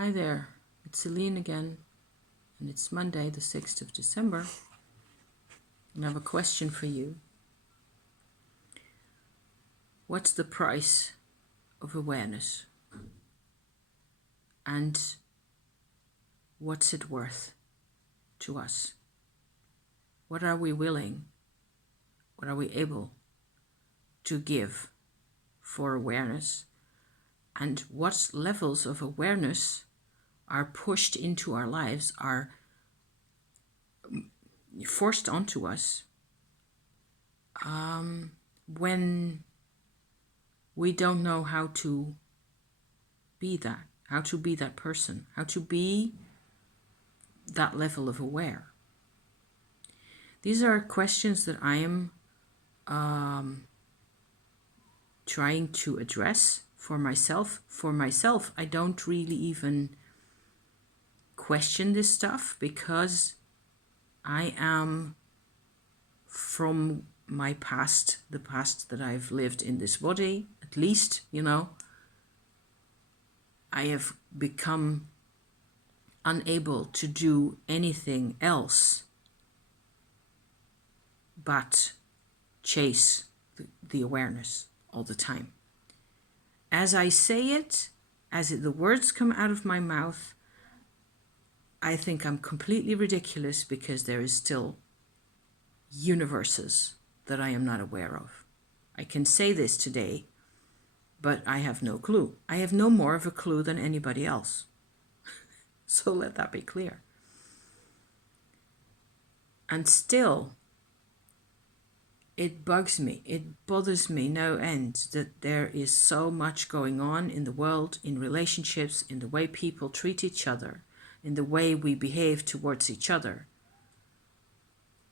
Hi there, it's Celine again, and it's Monday, the 6th of December, and I have a question for you. What's the price of awareness? And what's it worth to us? What are we willing, what are we able to give for awareness? And what levels of awareness are pushed into our lives, are forced onto us when we don't know how to be that person, how to be that level of aware. These are questions that I am trying to address for myself. For myself, I don't really even question this stuff because I am, from my past, the past that I've lived in this body, at least, I have become unable to do anything else but chase the awareness all the time. As I say it, the words come out of my mouth, I think I'm completely ridiculous because there is still universes that I am not aware of. I can say this today, but I have no clue. I have no more of a clue than anybody else. So let that be clear. And still, it bugs me, it bothers me no end that there is so much going on in the world, in relationships, in the way people treat each other, in the way we behave towards each other,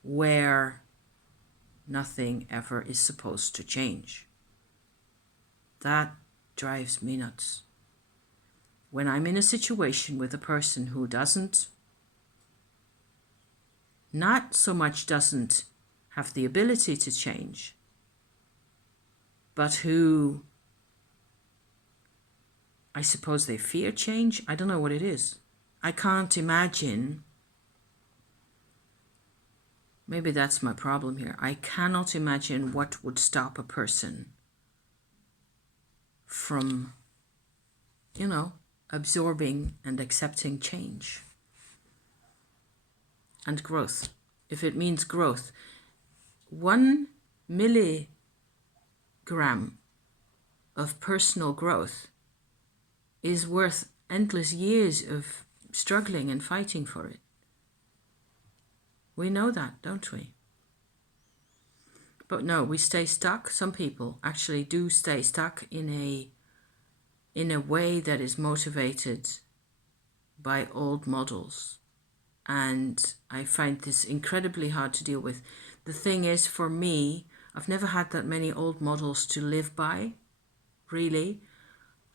where nothing ever is supposed to change. That drives me nuts. When I'm in a situation with a person who not so much doesn't have the ability to change, but who, I suppose they fear change. I don't know what it is. I can't imagine. Maybe that's my problem here. I cannot imagine what would stop a person from, absorbing and accepting change and growth. If it means growth, 1 milligram of personal growth is worth endless years of struggling and fighting for it. We know that, don't we? But no, we stay stuck. Some people actually do stay stuck in a way that is motivated by old models. And I find this incredibly hard to deal with. The thing is, for me, I've never had that many old models to live by, really.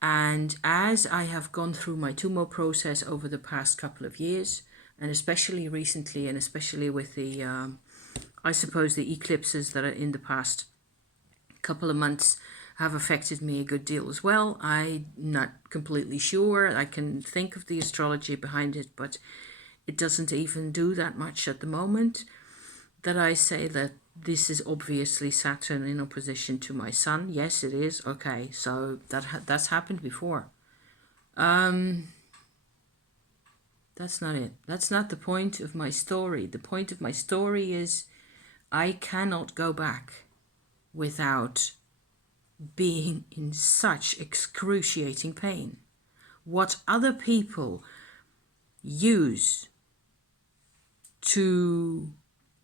And as I have gone through my Tumo process over the past couple of years, and especially recently, and especially with the, I suppose the eclipses that are in the past couple of months have affected me a good deal as well. I'm not completely sure. I can think of the astrology behind it, but it doesn't even do that much at the moment. That I say that this is obviously Saturn in opposition to my Sun. Yes, it is. Okay, so that's happened before. That's not it. That's not the point of my story. The point of my story is I cannot go back without being in such excruciating pain. What other people use to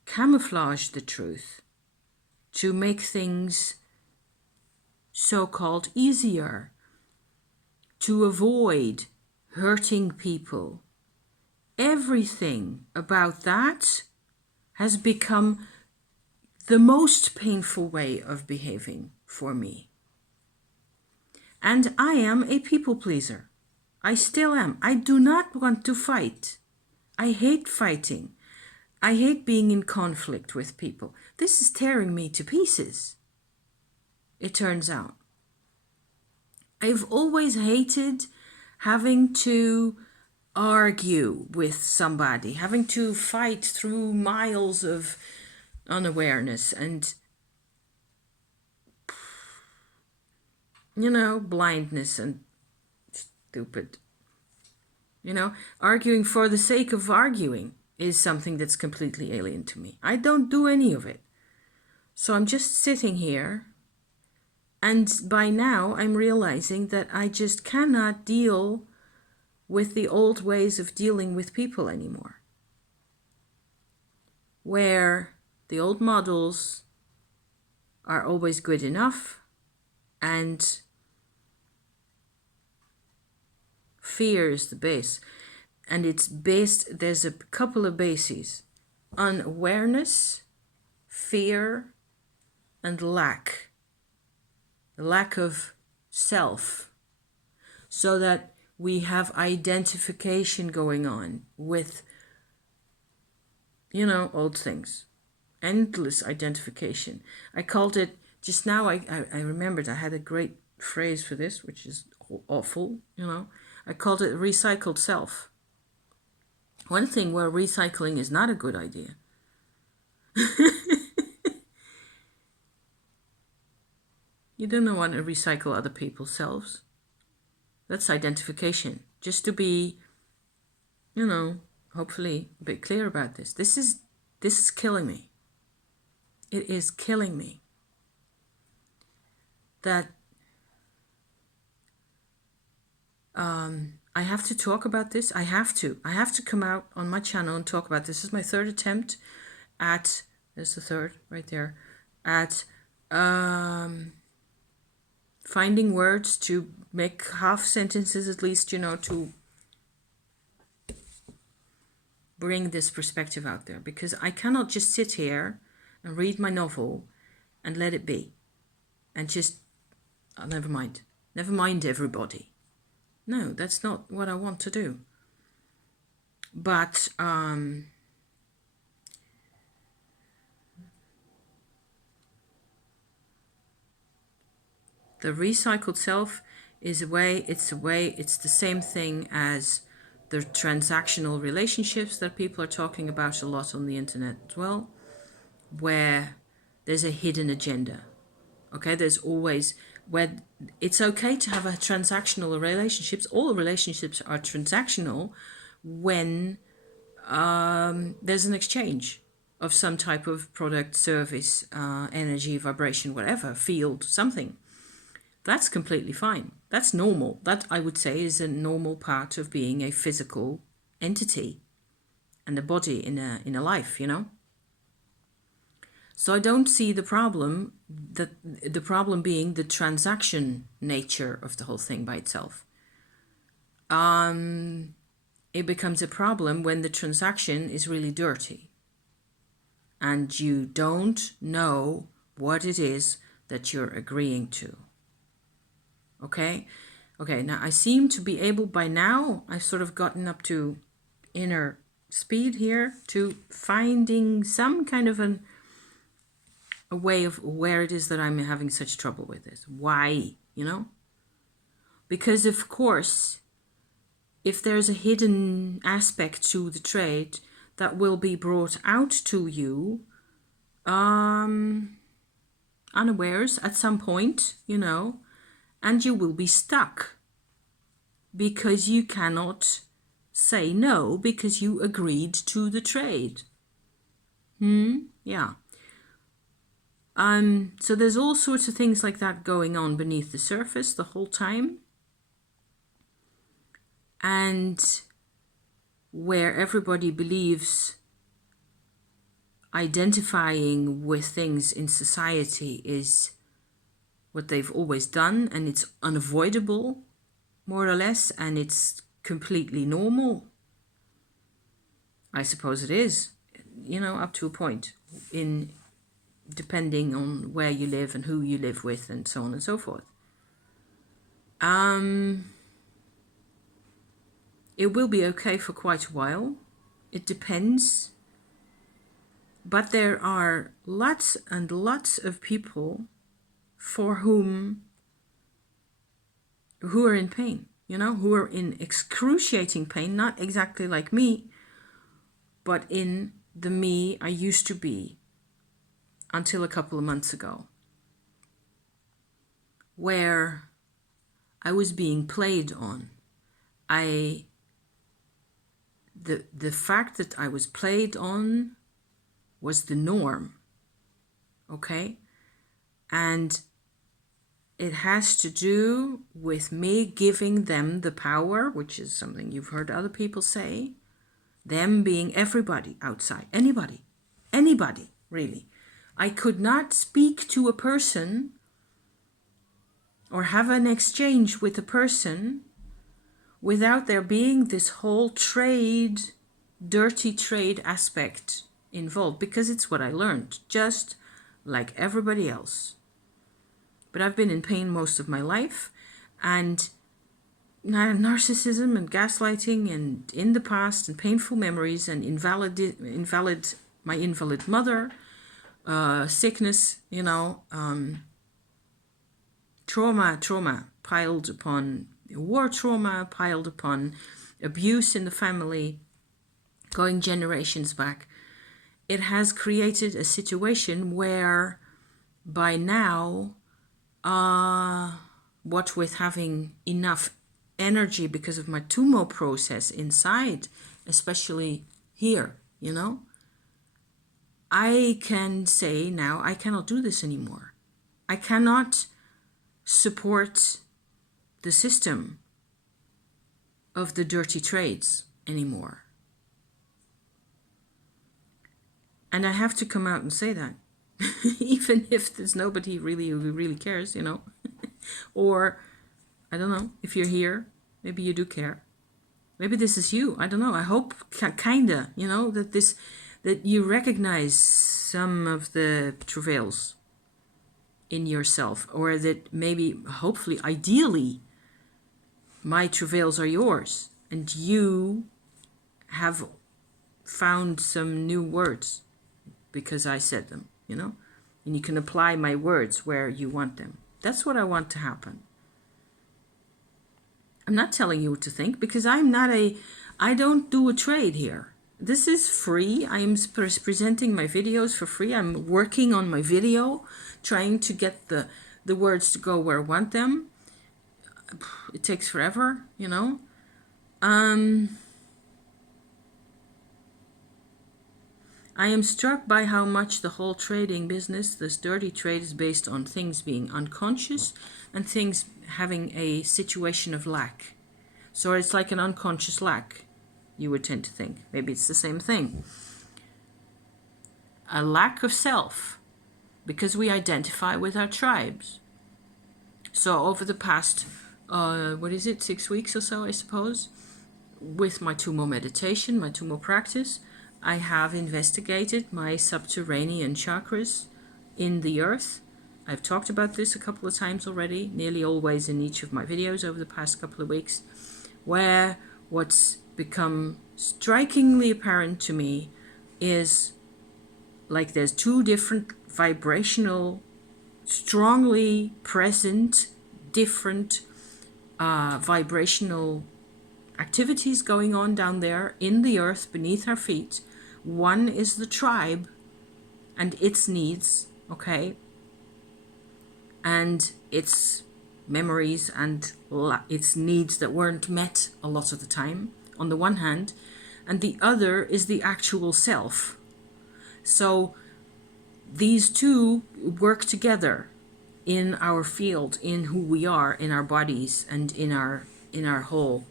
camouflage the truth, to make things so-called easier, to avoid hurting people, everything about that has become the most painful way of behaving for me. And I am a people pleaser. I still am. I do not want to fight. I hate fighting. I hate being in conflict with people. This is tearing me to pieces, it turns out. I've always hated having to argue with somebody, having to fight through miles of unawareness and, blindness and stupid. Arguing for the sake of arguing is something that's completely alien to me. I don't do any of it. So I'm just sitting here, and by now I'm realizing that I just cannot deal with the old ways of dealing with people anymore, where the old models are always good enough and fear is the base. And it's based, there's a couple of bases: unawareness, fear, and lack. The lack of self. So that we have identification going on with, old things. Endless identification. I called it, just now I remembered I had a great phrase for this, which is awful, I called it recycled self. One thing where recycling is not a good idea. You don't want to recycle other people's selves. That's identification. Just to be, hopefully a bit clear about this. This is killing me. It is killing me. That I have to talk about this. I have to come out on my channel and talk about this. This is my third attempt at, there's the third right there, at finding words to make half sentences at least, to bring this perspective out there. Because I cannot just sit here and read my novel and let it be. And just, never mind everybody. No, that's not what I want to do. But the recycled self is it's the same thing as the transactional relationships that people are talking about a lot on the internet as well, where there's a hidden agenda. Okay, there's always, where it's okay to have a transactional relationships. All relationships are transactional when there's an exchange of some type of product, service, energy, vibration, whatever, field, something. That's completely fine. That's normal. That, I would say, is a normal part of being a physical entity and a body in a life, So I don't see the problem, that the problem being the transaction nature of the whole thing by itself. It becomes a problem when the transaction is really dirty and you don't know what it is that you're agreeing to. Okay, now I seem to be able, by now, I've sort of gotten up to inner speed here, to finding some kind of a way of where it is that I'm having such trouble with this. Why, Because, of course, if there's a hidden aspect to the trade that will be brought out to you unawares at some point, and you will be stuck because you cannot say no because you agreed to the trade. Yeah. So there's all sorts of things like that going on beneath the surface the whole time. And where everybody believes identifying with things in society is what they've always done, and it's unavoidable, more or less, and it's completely normal. I suppose it is, up to a point, depending on where you live and who you live with and so on and so forth. It will be okay for quite a while. It depends. But there are lots and lots of people who are in pain. who are in excruciating pain, not exactly like me, but in the me I used to be until a couple of months ago, where I was being played on. The fact that I was played on was the norm, okay? And it has to do with me giving them the power, which is something you've heard other people say, them being everybody outside, anybody, really. I could not speak to a person or have an exchange with a person without there being this whole dirty trade aspect involved, because it's what I learned, just like everybody else. But I've been in pain most of my life, and narcissism and gaslighting and in the past and painful memories and my invalid mother, sickness, trauma piled upon war trauma, piled upon abuse in the family, going generations back. It has created a situation where by now, what with having enough energy because of my Tumo process inside, especially here, I can say now I cannot do this anymore. I cannot support the system of the dirty trades anymore. And I have to come out and say that, even if there's nobody who really cares, or I don't know, if you're here, maybe you do care. Maybe this is you. I don't know. I hope kinda, that you recognize some of the travails in yourself, or that maybe, hopefully, ideally, my travails are yours and you have found some new words because I said them, and you can apply my words where you want them. That's what I want to happen. I'm not telling you what to think, because I don't do a trade here. This is free. I am presenting my videos for free. I'm working on my video, trying to get the words to go where I want them. It takes forever, I am struck by how much the whole trading business, this dirty trade, is based on things being unconscious and things having a situation of lack. So it's like an unconscious lack, you would tend to think. Maybe it's the same thing. A lack of self, because we identify with our tribes. So over the past, 6 weeks or so, I suppose, with my Tumo meditation, my Tumo practice, I have investigated my subterranean chakras in the earth. I've talked about this a couple of times already, nearly always in each of my videos over the past couple of weeks, where what's become strikingly apparent to me is like there's two different vibrational, strongly present, different vibrational activities going on down there in the earth beneath our feet. One is the tribe and its needs, okay? And its memories and its needs that weren't met a lot of the time, on the one hand, and the other is the actual self. So these two work together in our field, in who we are, in our bodies, and in our whole,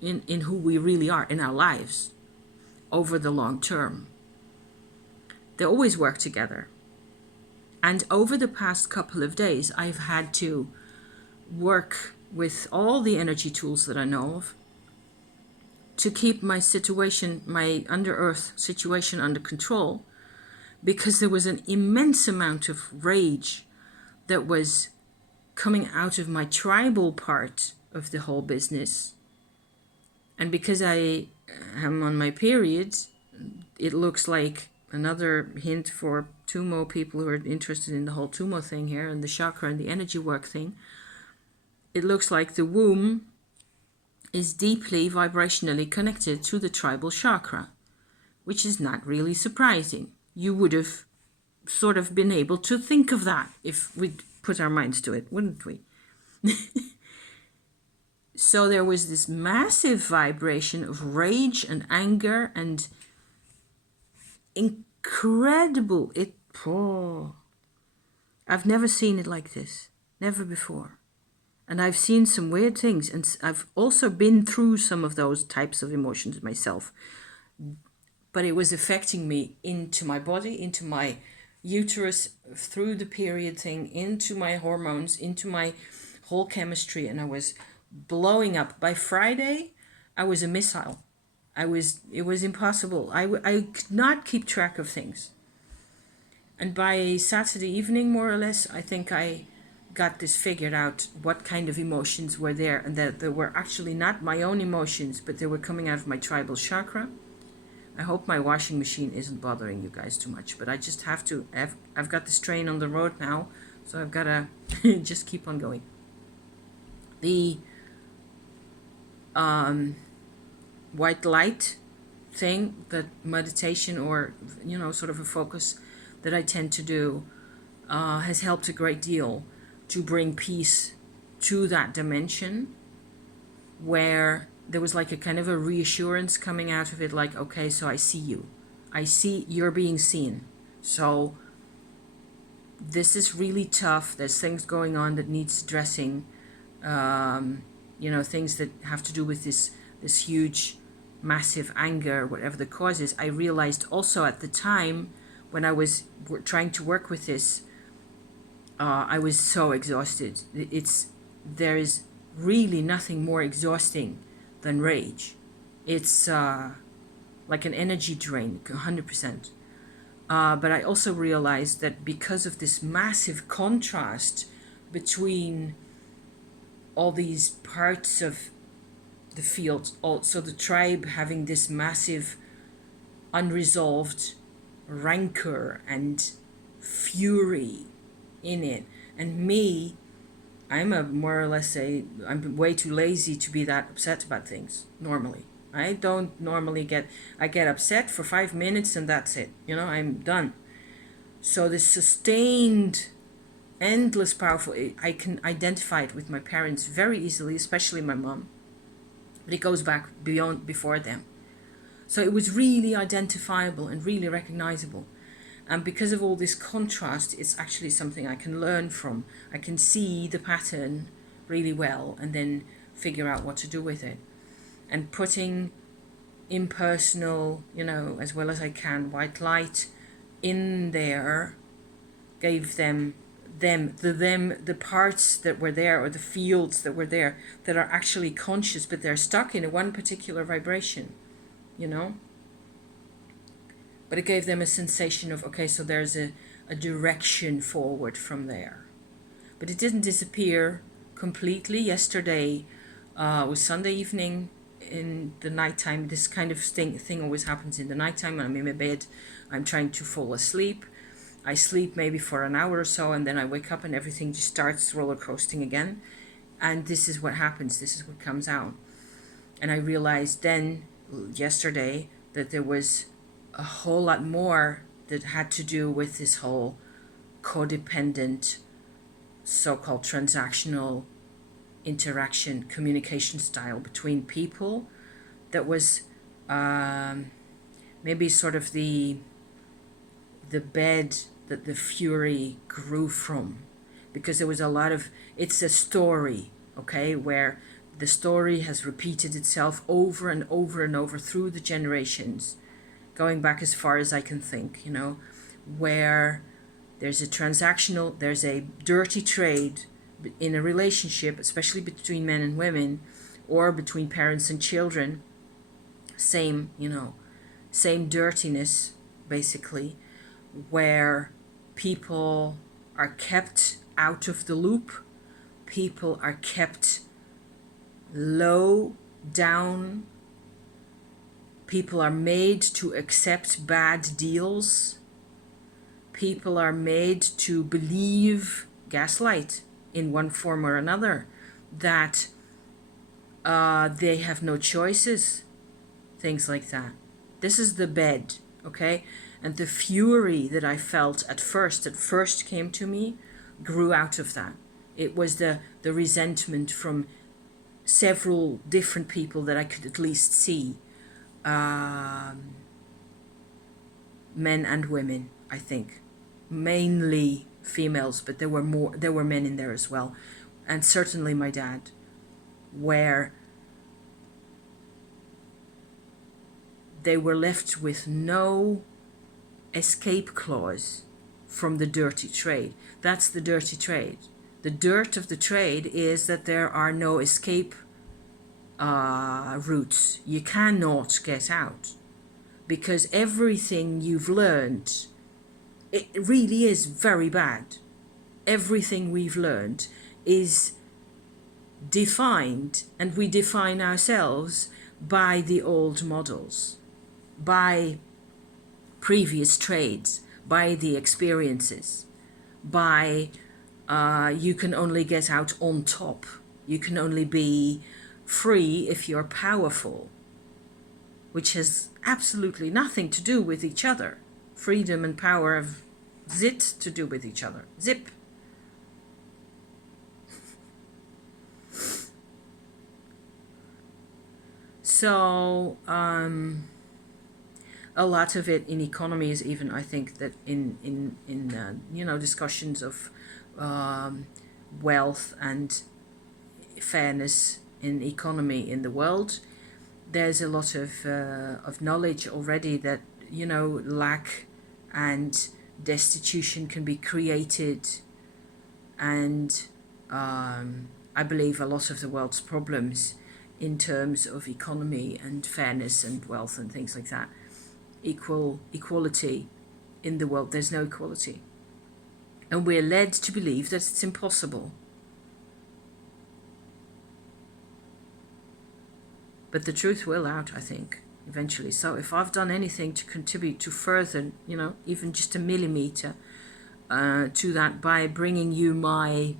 in who we really are, in our lives over the long term. They always work together. And over the past couple of days, I've had to work with all the energy tools that I know of to keep my situation, my under earth situation, under control, because there was an immense amount of rage that was coming out of my tribal part of the whole business. And because I am on my period, it looks like another hint for Tumo people who are interested in the whole Tumo thing here and the chakra and the energy work thing. It looks like the womb is deeply vibrationally connected to the tribal chakra, which is not really surprising. You would have sort of been able to think of that if we'd put our minds to it, wouldn't we? So there was this massive vibration of rage and anger and incredible. I've never seen it like this, never before. And I've seen some weird things, and I've also been through some of those types of emotions myself. But it was affecting me into my body, into my uterus, through the period thing, into my hormones, into my whole chemistry, and I was blowing up. By Friday, I was a missile. It was impossible. I could not keep track of things. And by Saturday evening, more or less, I think I got this figured out, what kind of emotions were there, and that they were actually not my own emotions, but they were coming out of my tribal chakra. I hope my washing machine isn't bothering you guys too much, but I just have to, I've got this train on the road now, so I've got to just keep on going. The white light thing, that meditation, or, you know, sort of a focus that I tend to do, has helped a great deal to bring peace to that dimension, where there was like a kind of a reassurance coming out of it, like, okay, so I see you. I see you're being seen. So this is really tough. There's things going on that needs addressing, you know, things that have to do with this huge, massive anger, whatever the cause is. I realized also at the time when I was trying to work with this, I was so exhausted. There is really nothing more exhausting than rage. It's like an energy drain, 100%. But I also realized that because of this massive contrast between all these parts of the field, also the tribe having this massive unresolved rancor and fury in it, and me, I'm way too lazy to be that upset about things normally. I don't normally I get upset for 5 minutes and that's it. You know, I'm done. So this sustained, endless, powerful, I can identify it with my parents very easily, especially my mom. But it goes back before them. So it was really identifiable and really recognizable. And because of all this contrast, it's actually something I can learn from. I can see the pattern really well and then figure out what to do with it. And putting impersonal, you know, as well as I can, white light in there gave them the parts that were there, or the fields that were there, that are actually conscious, but they're stuck in one particular vibration, you know. But it gave them a sensation of, okay, so there's a direction forward from there. But it didn't disappear completely. Yesterday was Sunday evening in the nighttime. This kind of thing always happens in the nighttime when I'm in my bed. I'm trying to fall asleep. I sleep maybe for an hour or so, and then I wake up and everything just starts roller coasting again. And this is what happens. This is what comes out. And I realized then, yesterday, that there was a whole lot more that had to do with this whole codependent, so-called transactional interaction, communication style between people, that was maybe sort of the bed that the fury grew from, because there was a lot of, it's a story, okay, where the story has repeated itself over and over and over through the generations, going back as far as I can think, you know, where there's a dirty trade in a relationship, especially between men and women, or between parents and children, same dirtiness, basically, where people are kept out of the loop, people are kept low down, people are made to accept bad deals, people are made to believe, gaslight in one form or another, that They have no choices, things like that. This is the bed, okay? And the fury that I felt at first came to me, grew out of that. It was the resentment from several different people that I could at least see, men and women, I think, mainly females, but there were men in there as well, and certainly my dad, where they were left with no escape clause from the dirty trade. That's the dirty trade. The dirt of the trade is that there are no escape routes. You cannot get out, because everything you've learned, it really is very bad. Everything we've learned is defined, and we define ourselves by the old models, by previous trades, by the experiences, by you can only get out on top. You can only be free if you're powerful, which has absolutely nothing to do with each other. Freedom and power have zit to do with each other. Zip. So a lot of it in economies, even I think that in discussions of wealth and fairness in economy in the world, there's a lot of knowledge already that lack and destitution can be created, and I believe a lot of the world's problems in terms of economy and fairness and wealth and things like that, equality in the world, there's no equality, and we're led to believe that it's impossible. But the truth will out, I think, eventually. So if I've done anything to contribute to further, even just a millimeter to that by bringing you my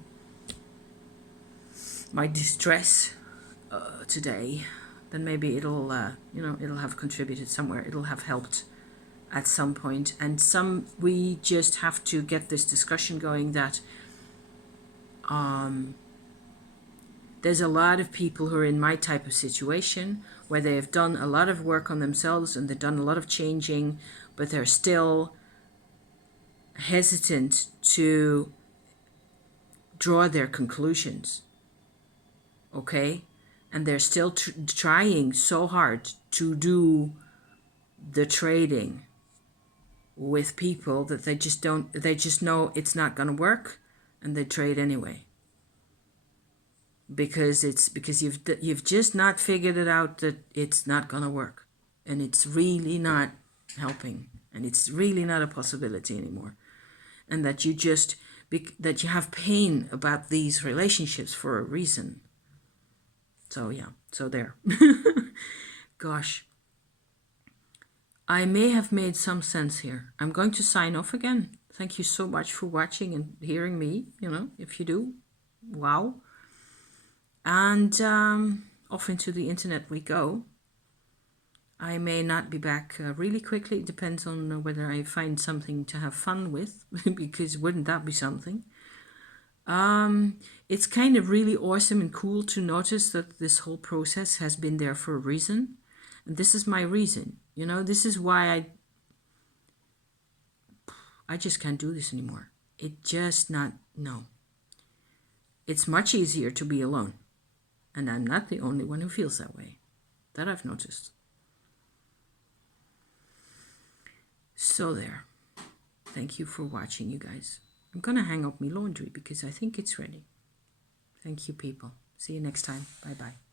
distress today, then maybe it'll have contributed somewhere. It'll have helped at some point. And we just have to get this discussion going that there's a lot of people who are in my type of situation where they have done a lot of work on themselves and they've done a lot of changing, but they're still hesitant to draw their conclusions. Okay? And they're still trying so hard to do the trading with people that they just know it's not going to work, and they trade anyway. Because you've just not figured it out that it's not going to work, and it's really not helping, and it's really not a possibility anymore, and that that you have pain about these relationships for a reason. So yeah, so there. Gosh, I may have made some sense here. I'm going to sign off again. Thank you so much for watching and hearing me. If you do, wow. And off into the internet we go. I may not be back really quickly. It depends on whether I find something to have fun with, because wouldn't that be something? It's kind of really awesome and cool to notice that this whole process has been there for a reason. And this is my reason. This is why I just can't do this anymore. No. It's much easier to be alone. And I'm not the only one who feels that way. That I've noticed. So there. Thank you for watching, you guys. I'm going to hang up my laundry because I think it's ready. Thank you, people. See you next time. Bye-bye.